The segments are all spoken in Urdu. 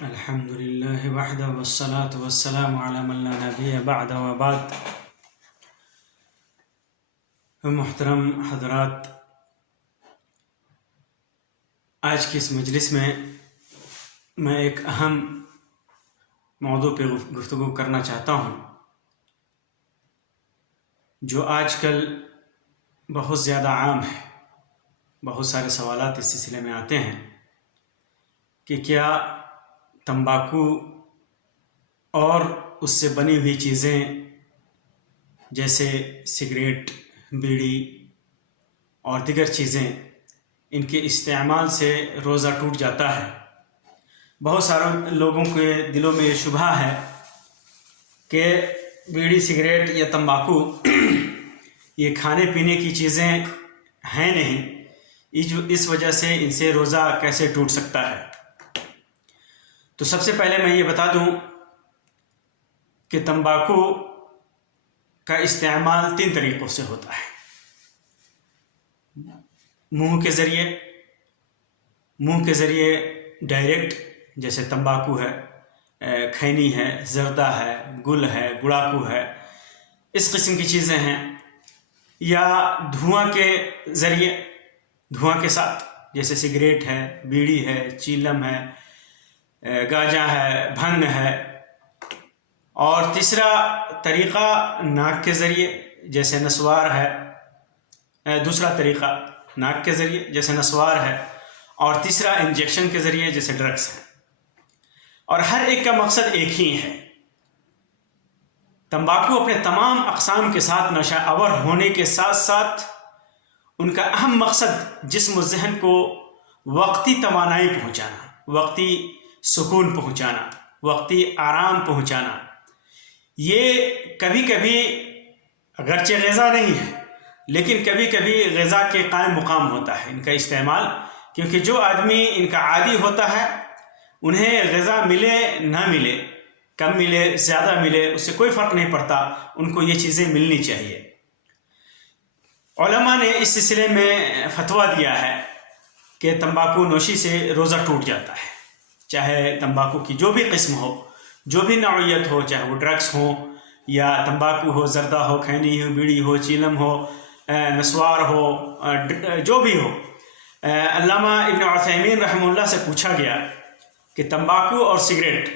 الحمد للہ وحدہ والصلاة والسلام علی من لا نبی بعد وبعد۔ محترم حضرات، آج کی اس مجلس میں ایک اہم موضوع پہ گفتگو کرنا چاہتا ہوں جو آج کل بہت زیادہ عام ہے۔ بہت سارے سوالات اس سلسلے میں آتے ہیں کہ کیا تمباکو اور اس سے بنی ہوئی چیزیں جیسے سگریٹ، بیڑی اور دیگر چیزیں، ان کے استعمال سے روزہ ٹوٹ جاتا ہے؟ بہت سارے لوگوں کے دلوں میں یہ شبہ ہے کہ بیڑی، سگریٹ یا تمباکو یہ کھانے پینے کی چیزیں ہیں نہیں، اس وجہ سے ان سے روزہ کیسے ٹوٹ سکتا ہے؟ تو سب سے پہلے میں یہ بتا دوں کہ تمباکو کا استعمال 3 طریقوں سے ہوتا ہے۔ منہ کے ذریعے ڈائریکٹ، جیسے تمباکو ہے، کھینی ہے، زردہ ہے، گل ہے، گڑاکو ہے، اس قسم کی چیزیں ہیں، یا دھواں کے ذریعے، دھواں کے ساتھ، جیسے سگریٹ ہے، بیڑی ہے، چیلم ہے، گاجا ہے، بھنگ ہے۔ اور تیسرا طریقہ ناک کے ذریعے، جیسے نسوار ہے۔ دوسرا طریقہ ناک کے ذریعے جیسے نسوار ہے، اور تیسرا انجیکشن کے ذریعے جیسے ڈرگس ہے۔ اور ہر ایک کا مقصد ایک ہی ہے۔ تمباکو اپنے تمام اقسام کے ساتھ نشہ آور ہونے کے ساتھ ساتھ ان کا اہم مقصد جسم و ذہن کو وقتی توانائی پہنچانا، وقتی سکون پہنچانا، وقتی آرام پہنچانا۔ یہ کبھی کبھی اگرچہ غذا نہیں ہے، لیکن کبھی کبھی غذا کے قائم مقام ہوتا ہے ان کا استعمال، کیونکہ جو آدمی ان کا عادی ہوتا ہے انہیں غذا ملے نہ ملے، کم ملے زیادہ ملے، اس سے کوئی فرق نہیں پڑتا، ان کو یہ چیزیں ملنی چاہیے۔ علماء نے اس سلسلے میں فتویٰ دیا ہے کہ تمباکو نوشی سے روزہ ٹوٹ جاتا ہے، چاہے تمباکو کی جو بھی قسم ہو، جو بھی نوعیت ہو، چاہے وہ ڈرگس ہو یا تمباکو ہو، زردہ ہو، کھینی ہو، بیڑی ہو، چیلم ہو، نسوار ہو، جو بھی ہو۔ علامہ ابن عثیمین رحمہ اللہ سے پوچھا گیا کہ تمباکو اور سگریٹ،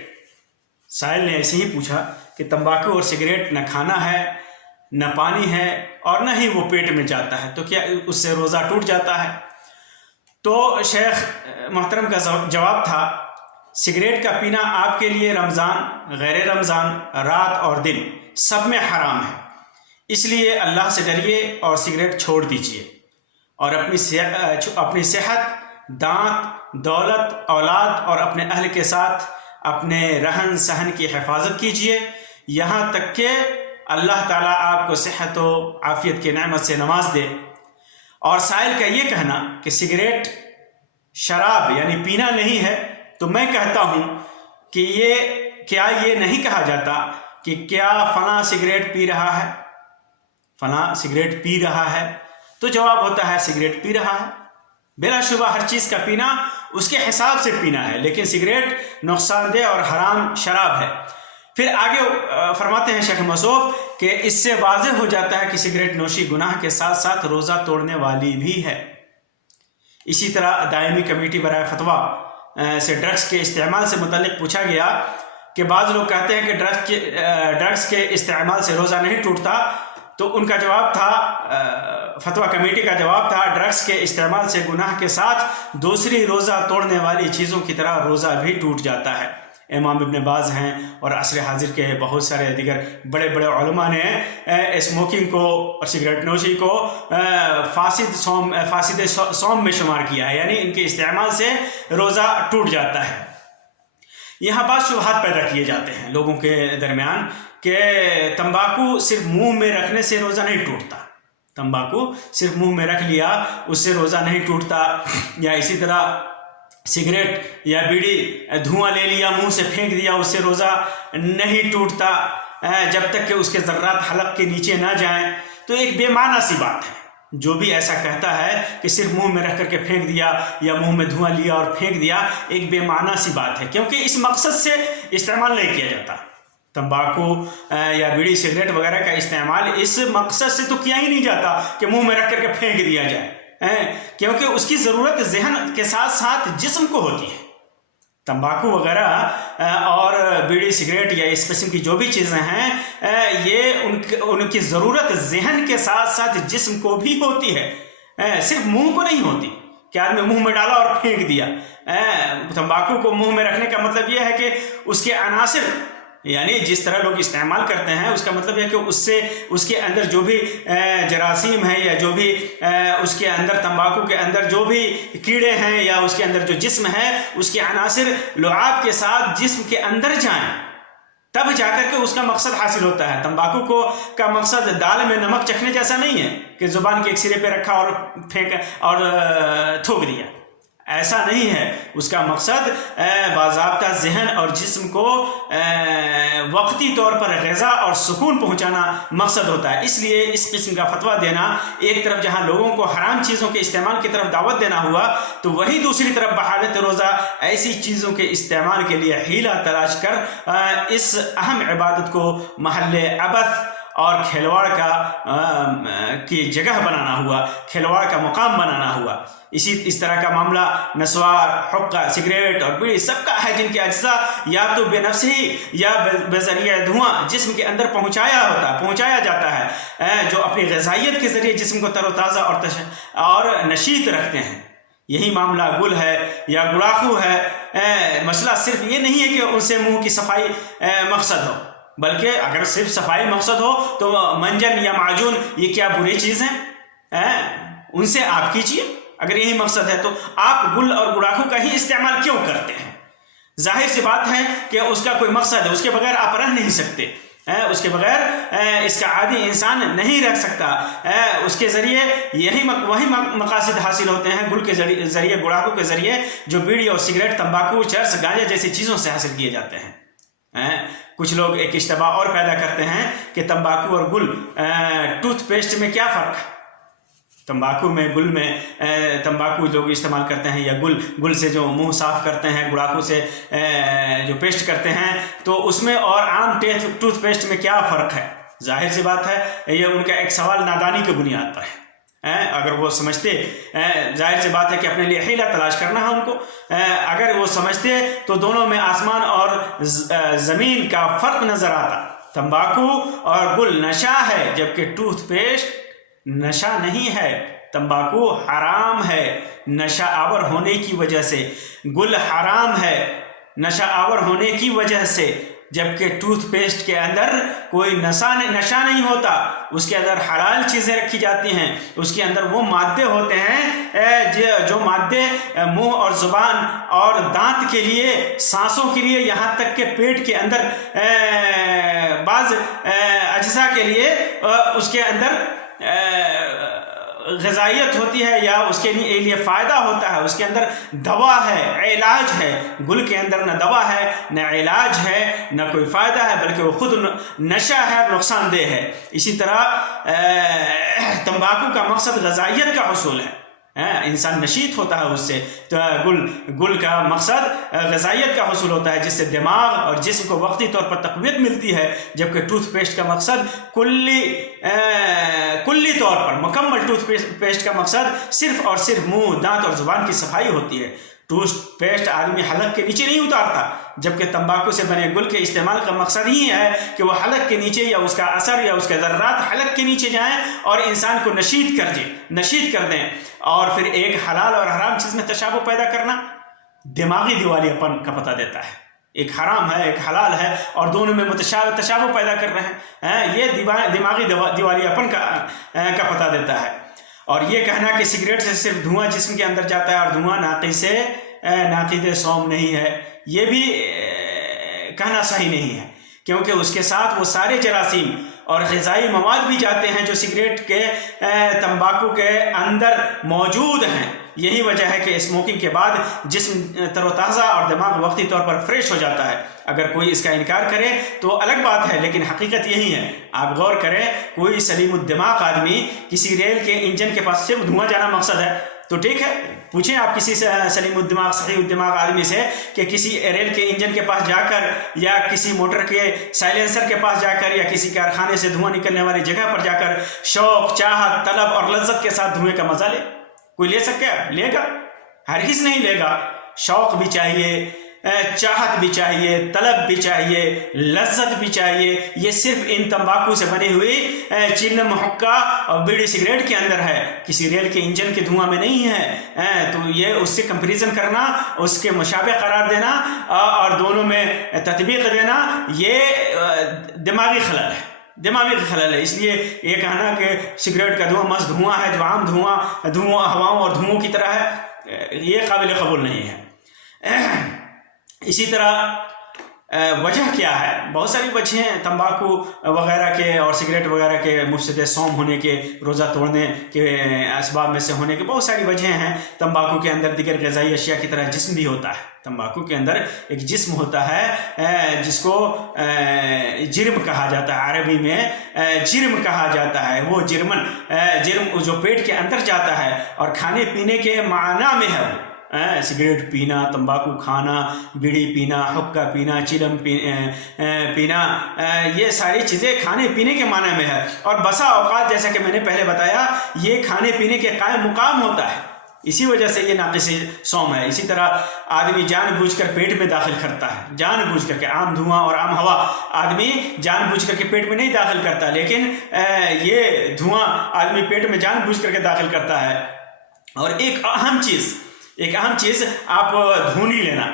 سائل نے ایسے ہی پوچھا کہ تمباکو اور سگریٹ نہ کھانا ہے، نہ پانی ہے، اور نہ ہی وہ پیٹ میں جاتا ہے، تو کیا اس سے روزہ ٹوٹ جاتا ہے؟ تو شیخ محترم کا جواب تھا، سگریٹ کا پینا آپ کے لیے رمضان، غیر رمضان، رات اور دن سب میں حرام ہے، اس لیے اللہ سے ڈریے اور سگریٹ چھوڑ دیجیے، اور اپنی صحت، دانت، دولت، اولاد اور اپنے اہل کے ساتھ اپنے رہن سہن کی حفاظت کیجیے، یہاں تک کہ اللہ تعالیٰ آپ کو صحت و عافیت کی نعمت سے نواز دے۔ اور سائل کا یہ کہنا کہ سگریٹ شراب یعنی پینا نہیں ہے، تو میں کہتا ہوں کہ کیا یہ نہیں کہا جاتا کہ کیا فلاں سگریٹ پی رہا ہے، فلاں سگریٹ پی رہا ہے؟ تو جواب ہوتا ہے سگریٹ پی رہا ہے۔ بلا شبہ ہر چیز کا پینا اس کے حساب سے پینا ہے، لیکن سگریٹ نقصان دہ اور حرام شراب ہے۔ پھر آگے فرماتے ہیں شیخ مصوف کہ اس سے واضح ہو جاتا ہے کہ سگریٹ نوشی گناہ کے ساتھ ساتھ روزہ توڑنے والی بھی ہے۔ اسی طرح دائمی کمیٹی برائے فتویٰ سے ڈرگس کے استعمال سے متعلق پوچھا گیا کہ بعض لوگ کہتے ہیں کہ ڈرگس کے استعمال سے روزہ نہیں ٹوٹتا، تو ان کا جواب تھا، فتویٰ کمیٹی کا جواب تھا، ڈرگس کے استعمال سے گناہ کے ساتھ دوسری روزہ توڑنے والی چیزوں کی طرح روزہ بھی ٹوٹ جاتا ہے۔ امام ابن باز ہیں اور عصر حاضر کے بہت سارے دیگر بڑے بڑے علماء نے اسموکنگ کو اور سگریٹ نوشی کو فاسد صوم میں شمار کیا ہے، یعنی ان کے استعمال سے روزہ ٹوٹ جاتا ہے۔ یہاں بعض شبہات پیدا کیے جاتے ہیں لوگوں کے درمیان کہ تمباکو صرف منہ میں رکھنے سے روزہ نہیں ٹوٹتا، تمباکو صرف منہ میں رکھ لیا اس سے روزہ نہیں ٹوٹتا، یا اسی طرح سگریٹ یا بیڑی دھواں لے لیا، منہ سے پھینک دیا، اس سے روزہ نہیں ٹوٹتا جب تک کہ اس کے ذرات حلق کے نیچے نہ جائیں۔ تو ایک بے معنی سی بات ہے، جو بھی ایسا کہتا ہے کہ صرف منہ میں رکھ کر کے پھینک دیا یا منہ میں دھواں لیا اور پھینک دیا، ایک بے معنی سی بات ہے، کیونکہ اس مقصد سے استعمال نہیں کیا جاتا۔ تمباکو یا بیڑی سگریٹ وغیرہ کا استعمال اس مقصد سے تو کیا ہی نہیں جاتا کہ منہ میں رکھ کر کے پھینک دیا جائے، کیونکہ اس کی ضرورت ذہن کے ساتھ ساتھ جسم کو ہوتی ہے۔ تمباکو وغیرہ اور بیڑی سگریٹ یا اس قسم کی جو بھی چیزیں ہیں، یہ ان کی ضرورت ذہن کے ساتھ ساتھ جسم کو بھی ہوتی ہے، صرف منہ کو نہیں ہوتی کہ آدمی منہ میں ڈالا اور پھینک دیا۔ تمباکو کو منہ میں رکھنے کا مطلب یہ ہے کہ اس کے عناصر، یعنی جس طرح لوگ استعمال کرتے ہیں، اس کا مطلب ہے کہ اس کے اندر جو بھی جراثیم ہیں یا جو بھی اس کے اندر تمباکو کے اندر جو بھی کیڑے ہیں یا اس کے اندر جو جسم ہے، اس کے عناصر لعاب کے ساتھ جسم کے اندر جائیں، تب جا کر کے اس کا مقصد حاصل ہوتا ہے۔ تمباکو کا مقصد دال میں نمک چکھنے جیسا نہیں ہے کہ زبان کے ایک سرے پہ رکھا اور تھوک دیا، ایسا نہیں ہے۔ اس کا مقصد باضابطہ ذہن اور جسم کو وقتی طور پر غذا اور سکون پہنچانا مقصد ہوتا ہے۔ اس لیے اس قسم کا فتویٰ دینا، ایک طرف جہاں لوگوں کو حرام چیزوں کے استعمال کی طرف دعوت دینا ہوا، تو وہی دوسری طرف بحالت روزہ ایسی چیزوں کے استعمال کے لیے حیلہ تلاش کر اس اہم عبادت کو محل عبث اور کھلواڑ کی جگہ بنانا ہوا، کھلواڑ کا مقام بنانا ہوا۔ اس طرح کا معاملہ نسوار، حقہ، سگریٹ اور بیڑی سب کا ہے، جن کے اجزاء یا تو بے نفس ہی یا بذریعہ دھواں جسم کے اندر پہنچایا جاتا ہے، جو اپنی غذائیت کے ذریعے جسم کو تر و تازہ اور نشیط رکھتے ہیں۔ یہی معاملہ گل ہے یا گڑاخو ہے۔ مسئلہ صرف یہ نہیں ہے کہ ان سے منہ کی صفائی مقصد ہو، بلکہ اگر صرف صفائی مقصد ہو تو منجن یا معجون یہ کیا بری چیز ہیں؟ ان سے آپ کیجیے۔ اگر یہی مقصد ہے تو آپ گل اور گڑاخو کا ہی استعمال کیوں کرتے ہیں؟ ظاہر سی بات ہے کہ اس کا کوئی مقصد ہے، اس کے بغیر آپ رہ نہیں سکتے، اس کے بغیر اس کا عادی انسان نہیں رہ سکتا۔ اس کے ذریعے وہی مقاصد حاصل ہوتے ہیں، گل کے ذریعے، گڑاخو کے ذریعے، جو بیڑی اور سگریٹ، تمباکو، چرس، گانجا جیسی چیزوں سے حاصل کیے جاتے ہیں۔ کچھ لوگ ایک اشتباہ اور پیدا کرتے ہیں کہ تمباکو اور گل، ٹوتھ پیسٹ میں کیا فرق ہے؟ تمباکو میں، گل میں، تمباکو لوگ استعمال کرتے ہیں یا گل سے جو منہ صاف کرتے ہیں، گڑاخو سے جو پیسٹ کرتے ہیں، تو اس میں اور عام ٹوتھ پیسٹ میں کیا فرق ہے؟ ظاہر سی بات ہے یہ ان کا ایک سوال نادانی کی بنیاد پر ہے۔ اگر وہ سمجھتے، ظاہر سی بات ہے کہ اپنے لیے حیلہ تلاش کرنا ہے ان کو، اگر وہ سمجھتے تو دونوں میں آسمان اور زمین کا فرق نظر آتا۔ تمباکو اور گل نشہ ہے، جبکہ ٹوتھ پیسٹ نشہ نہیں ہے۔ تمباکو حرام ہے نشہ آور ہونے کی وجہ سے، گل حرام ہے نشہ آور ہونے کی وجہ سے، جبکہ ٹوتھ پیسٹ کے اندر کوئی نشہ نہیں ہوتا، اس کے اندر حلال چیزیں رکھی جاتی ہیں، اس کے اندر وہ مادے ہوتے ہیں جو مادے منہ اور زبان اور دانت کے لیے، سانسوں کے لیے، یہاں تک کہ پیٹ کے اندر بعض اجزاء کے لیے اس کے اندر غذائیت ہوتی ہے یا اس کے لیے فائدہ ہوتا ہے، اس کے اندر دوا ہے، علاج ہے۔ گل کے اندر نہ دوا ہے، نہ علاج ہے، نہ کوئی فائدہ ہے، بلکہ وہ خود نشہ ہے، نقصان دہ ہے۔ اسی طرح تمباکو کا مقصد غذائیت کا حصول ہے، انسان نشیط ہوتا ہے اس سے، تو گل کا مقصد غذائیت کا حصول ہوتا ہے، جس سے دماغ اور جسم کو وقتی طور پر تقویت ملتی ہے، جبکہ ٹوتھ پیسٹ کا مقصد کلی طور پر، مکمل ٹوتھ پیسٹ کا مقصد صرف اور صرف منہ، دانت اور زبان کی صفائی ہوتی ہے۔ ٹوتھ پیسٹ آدمی حلق کے نیچے نہیں اتارتا، جبکہ تمباکو سے بنے گل کے استعمال کا مقصد ہی ہے کہ وہ حلق کے نیچے، یا اس کا اثر یا اس کے ذرات حلق کے نیچے جائیں اور انسان کو نشیط کر دیں۔ اور پھر ایک حلال اور حرام چیز میں تشابہ پیدا کرنا دماغی دیوالیہ پن کا پتہ دیتا ہے۔ ایک حرام ہے، ایک حلال ہے، اور دونوں میں تشابہ پیدا کر رہے ہیں، یہ دماغی دیوالیہ پن کا پتہ دیتا ہے۔ اور یہ کہنا کہ سگریٹ سے صرف دھواں جسم کے اندر جاتا ہے اور دھواں ناقید صوم نہیں ہے، یہ بھی کہنا صحیح نہیں ہے، کیونکہ اس کے ساتھ وہ سارے جراثیم اور غذائی مواد بھی جاتے ہیں جو سگریٹ کے، تمباکو کے اندر موجود ہیں۔ یہی وجہ ہے کہ اسموکنگ کے بعد جسم تر و تازہ اور دماغ وقتی طور پر فریش ہو جاتا ہے۔ اگر کوئی اس کا انکار کرے تو الگ بات ہے، لیکن حقیقت یہی ہے۔ آپ غور کریں، کوئی سلیم الدماغ آدمی، کسی ریل کے انجن کے پاس صرف دھواں جانا مقصد ہے تو ٹھیک ہے، پوچھیں آپ کسی سلیم الدماغ صحیح الدماغ آدمی سے کہ کسی ریل کے انجن کے پاس جا کر یا کسی موٹر کے سائلنسر کے پاس جا کر یا کسی کارخانے سے دھواں نکلنے والی جگہ پر جا کر شوق، چاہت، طلب اور لذت کے ساتھ دھوئیں کا مزہ لے۔ کوئی لے سکتا ہے؟ لے گا؟ ہرگز نہیں لے گا۔ شوق بھی چاہیے، چاہت بھی چاہیے، طلب بھی چاہیے، لذت بھی چاہیے۔ یہ صرف ان تمباکو سے بنی ہوئی چلم، حقہ اور بیڑی سگریٹ کے اندر ہے، کسی ریل کے انجن کے دھواں میں نہیں ہے۔ تو یہ اس سے کمپیریزن کرنا، اس کے مشابہ قرار دینا اور دونوں میں تطبیق دینا، یہ دماغی خلل ہے، دماغی خلل ہے۔ اس لیے یہ کہنا کہ سگریٹ کا دھواں مست دھواں ہے جو عام دھواں ہواؤں اور دھوؤں کی طرح ہے، یہ قابل قبول نہیں ہے۔ اسی طرح وجہ کیا ہے؟ بہت ساری وجہیں ہیں تمباکو وغیرہ کے اور سگریٹ وغیرہ کے مفسد سوم ہونے کے، روزہ توڑنے کے اسباب میں سے ہونے کے بہت ساری وجہیں ہیں۔ تمباکو کے اندر دیگر غذائی اشیاء کی طرح جسم بھی ہوتا ہے۔ تمباکو کے اندر ایک جسم ہوتا ہے جس کو جرم کہا جاتا ہے، عربی میں جرم کہا جاتا ہے۔ وہ جرم جو پیٹ کے اندر جاتا ہے اور کھانے پینے کے معنی میں ہے۔ سگریٹ پینا، تمباکو کھانا، بیڑی پینا، حقہ پینا، چلم پینا، یہ ساری چیزیں کھانے پینے کے معنی میں ہے۔ اور بسا اوقات جیسا کہ میں نے پہلے بتایا، یہ کھانے پینے کے قائم مقام ہوتا ہے، اسی وجہ سے یہ ناقص صوم ہے۔ اسی طرح آدمی جان بوجھ کر پیٹ میں داخل کرتا ہے، جان بوجھ کر کے عام دھواں اور عام ہوا آدمی جان بوجھ کر کے پیٹ میں نہیں داخل کرتا، لیکن یہ دھواں آدمی پیٹ میں جان بوجھ کر کے داخل کرتا ہے۔ اور ایک اہم چیز آپ دھونی لینا،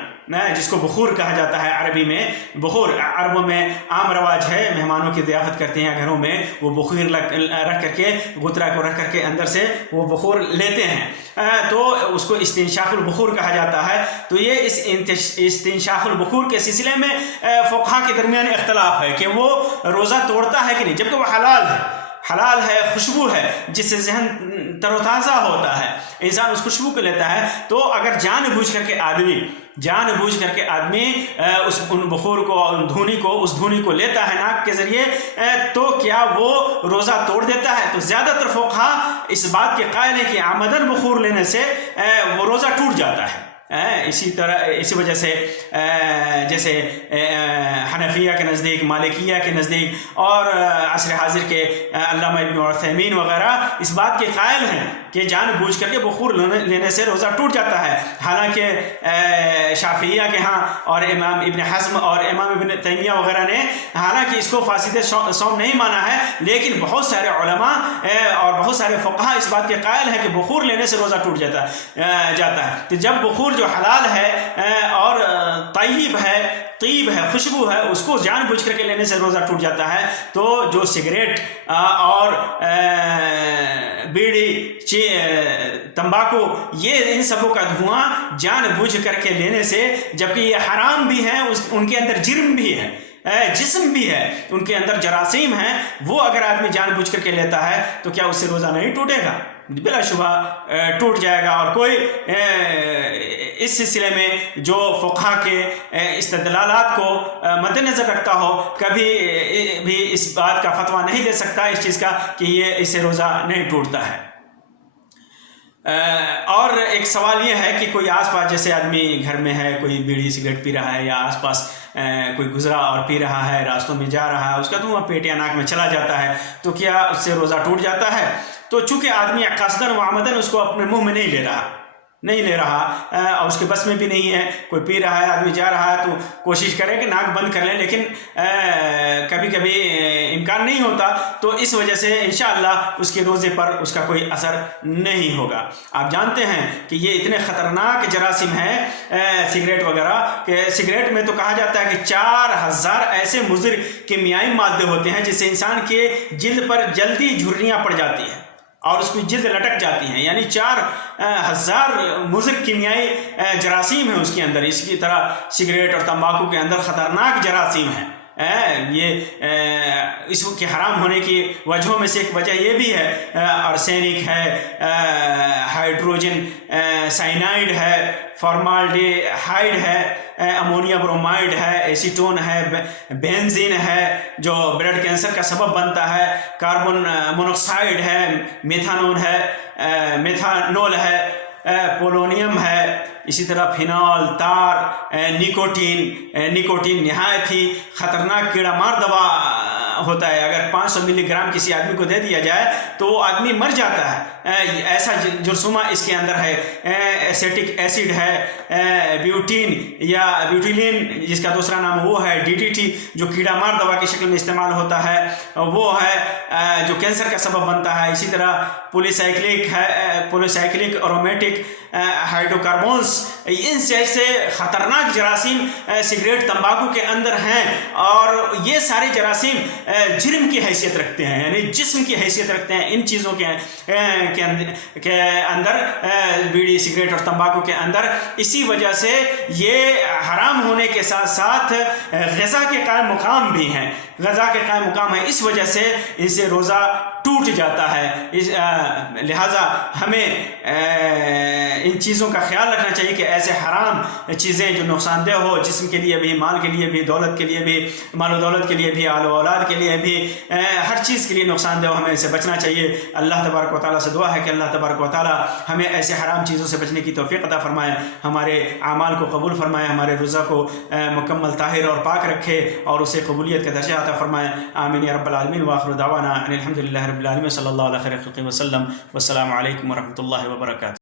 جس کو بخور کہا جاتا ہے عربی میں۔ بخور عربوں میں عام رواج ہے، مہمانوں کی ضیافت کرتے ہیں گھروں میں، وہ بخور رکھ کر کے، غترہ کو رکھ کر کے اندر سے وہ بخور لیتے ہیں، تو اس کو استنشاق البخور کہا جاتا ہے۔ تو یہ اس استنشاق البخور کے سلسلے میں فقہاء کے درمیان اختلاف ہے کہ وہ روزہ توڑتا ہے کہ نہیں، جبکہ وہ حلال ہے، خوشبو ہے، جس سے ذہن تر و تازہ ہوتا ہے، انسان اس خوشبو کو لیتا ہے۔ تو اگر جان بوجھ کر کے آدمی ان بخور کو، اس دھونی کو لیتا ہے ناک کے ذریعے، تو کیا وہ روزہ توڑ دیتا ہے؟ تو زیادہ تر فقہاء اس بات کے قائل ہیں کہ عمدن بخور لینے سے وہ روزہ ٹوٹ جاتا ہے۔ اسی وجہ سے جیسے حنفیہ کے نزدیک، مالکیہ کے نزدیک اور عصر حاضر کے علامہ ابن عثیمین وغیرہ اس بات کے قائل ہیں کہ جان بوجھ کر کے بخور لینے سے روزہ ٹوٹ جاتا ہے۔ حالانکہ شافعیہ کے ہاں اور امام ابن حزم اور امام ابن تیمیہ وغیرہ نے حالانکہ اس کو فاسد صوم نہیں مانا ہے، لیکن بہت سارے علماء اور بہت سارے فقہاء اس بات کے قائل ہیں کہ بخور لینے سے روزہ ٹوٹ جاتا ہے۔ تو جب بخور جو حلال ہے اور طیب ہے، خوشبو ہے، اس کو جان بوجھ کر کے لینے سے روزہ ٹوٹ جاتا ہے، تو جو سگریٹ اور بیڑی، تمباکو، یہ ان سبوں کا دھواں جان بوجھ کر کے لینے سے، جبکہ یہ حرام بھی ہے، ان کے اندر جرم بھی ہے، جسم بھی ہے، ان کے اندر جراثیم ہیں، وہ اگر آدمی جان بوجھ کر کے لیتا ہے تو کیا اس سے روزہ نہیں ٹوٹے گا؟ بلا شبہ ٹوٹ جائے گا۔ اور کوئی اس سلسلے میں جو فقہاء کے استدلالات کو مد نظر رکھتا ہو، کبھی بھی اس بات کا فتویٰ نہیں دے سکتا اس چیز کا کہ یہ اس سے روزہ نہیں ٹوٹتا ہے۔ اور ایک سوال یہ ہے کہ کوئی آس پاس، جیسے آدمی گھر میں ہے، کوئی بیڑی سگریٹ پی رہا ہے، یا آس پاس کوئی گزرا اور پی رہا ہے، راستوں میں جا رہا ہے، اس کا دھواں پیٹ یا ناک میں چلا جاتا ہے، تو کیا اس سے روزہ ٹوٹ جاتا ہے؟ تو چونکہ آدمی قصداً و عمداً اس کو اپنے منہ میں نہیں لے رہا اور اس کے بس میں بھی نہیں ہے، کوئی پی رہا ہے، آدمی جا رہا ہے، تو کوشش کرے کہ ناک بند کر لیں، لیکن کبھی کبھی امکان نہیں ہوتا، تو اس وجہ سے انشاءاللہ اس کے روزے پر اس کا کوئی اثر نہیں ہوگا۔ آپ جانتے ہیں کہ یہ اتنے خطرناک جراثیم ہیں سگریٹ وغیرہ، کہ سگریٹ میں تو کہا جاتا ہے کہ 4000 ایسے مضر کیمیائی مادے ہوتے ہیں جس سے انسان کے جلد پر جلدی جھریاں پڑ جاتی ہیں اور اس کی جلد لٹک جاتی ہیں، یعنی 4000 مضر کیمیائی جراثیم ہیں اس کے اندر۔ اس کی طرح سگریٹ اور تمباکو کے اندر خطرناک جراثیم ہیں، یہ اس کے حرام ہونے کی وجہوں میں سے ایک وجہ یہ بھی ہے آرسینک ہے، ہائیڈروجن سائنائڈ ہے، فارمالڈیہائڈ ہے، امونیا برومائڈ ہے، ایسیٹون ہے، بینزین ہے جو بلڈ کینسر کا سبب بنتا ہے، کاربن مونوکسائڈ ہے، میتھانول ہے، پولونیم ہے، اسی طرح فینول، تار، نکوٹین نہایت ہی خطرناک کیڑا مار دوا ہوتا ہے. اگر 500 ملی گرام کسی آدمی کو دے دیا جائے تو آدمی مر جاتا ہے. ایسا جرثومہ اس کے اندر ہے. ایسیٹک ایسڈ ہے، بیوٹین یا بیوٹیلین جس کا دوسرا نام وہ ہے DDT جو کیڑا مار دوا کی شکل میں استعمال ہوتا ہے، وہ ہے جو کینسر کا سبب بنتا ہے. اسی طرح پولیسائکلک ارومیٹک ہائیڈرو کاربونس، ان جیسے خطرناک جراثیم سگریٹ تمباکو کے اندر ہیں، اور یہ سارے جراثیم جرم کی حیثیت رکھتے ہیں، یعنی جسم کی حیثیت رکھتے ہیں ان چیزوں کے اندر، بیڑی سگریٹ اور تمباکو کے اندر. اسی وجہ سے یہ حرام ہونے کے ساتھ ساتھ غذا کے قائم مقام بھی ہیں، اس وجہ سے ان سے روزہ ٹوٹ جاتا ہے. لہٰذا ہمیں ان چیزوں کا خیال رکھنا چاہیے کہ ایسے حرام چیزیں جو نقصان دہ ہو جسم کے لیے بھی، مال کے لیے بھی، دولت کے لیے بھی، مال و دولت کے لیے بھی، آل و اولاد کے لیے بھی، ہر چیز کے لیے نقصان دہ ہو، ہمیں اسے بچنا چاہیے. اللہ تبارک و تعالیٰ سے دعا ہے کہ اللہ تبارک و تعالیٰ ہمیں ایسے حرام چیزوں سے بچنے کی توفیق عطا فرمائے، ہمارے اعمال کو قبول فرمائے، ہمارے روزہ کو مکمل طاہر اور پاک رکھے اور اسے قبولیت کا درجہ عطا فرمائے. آمین یا رب العالمین. وآخر دعوانا ان الحمد للہ رب العالمین. صلی اللہ علیہ خیر خلقہ وسلم. والسلام علیکم ورحمۃ اللہ وبرکاتہ.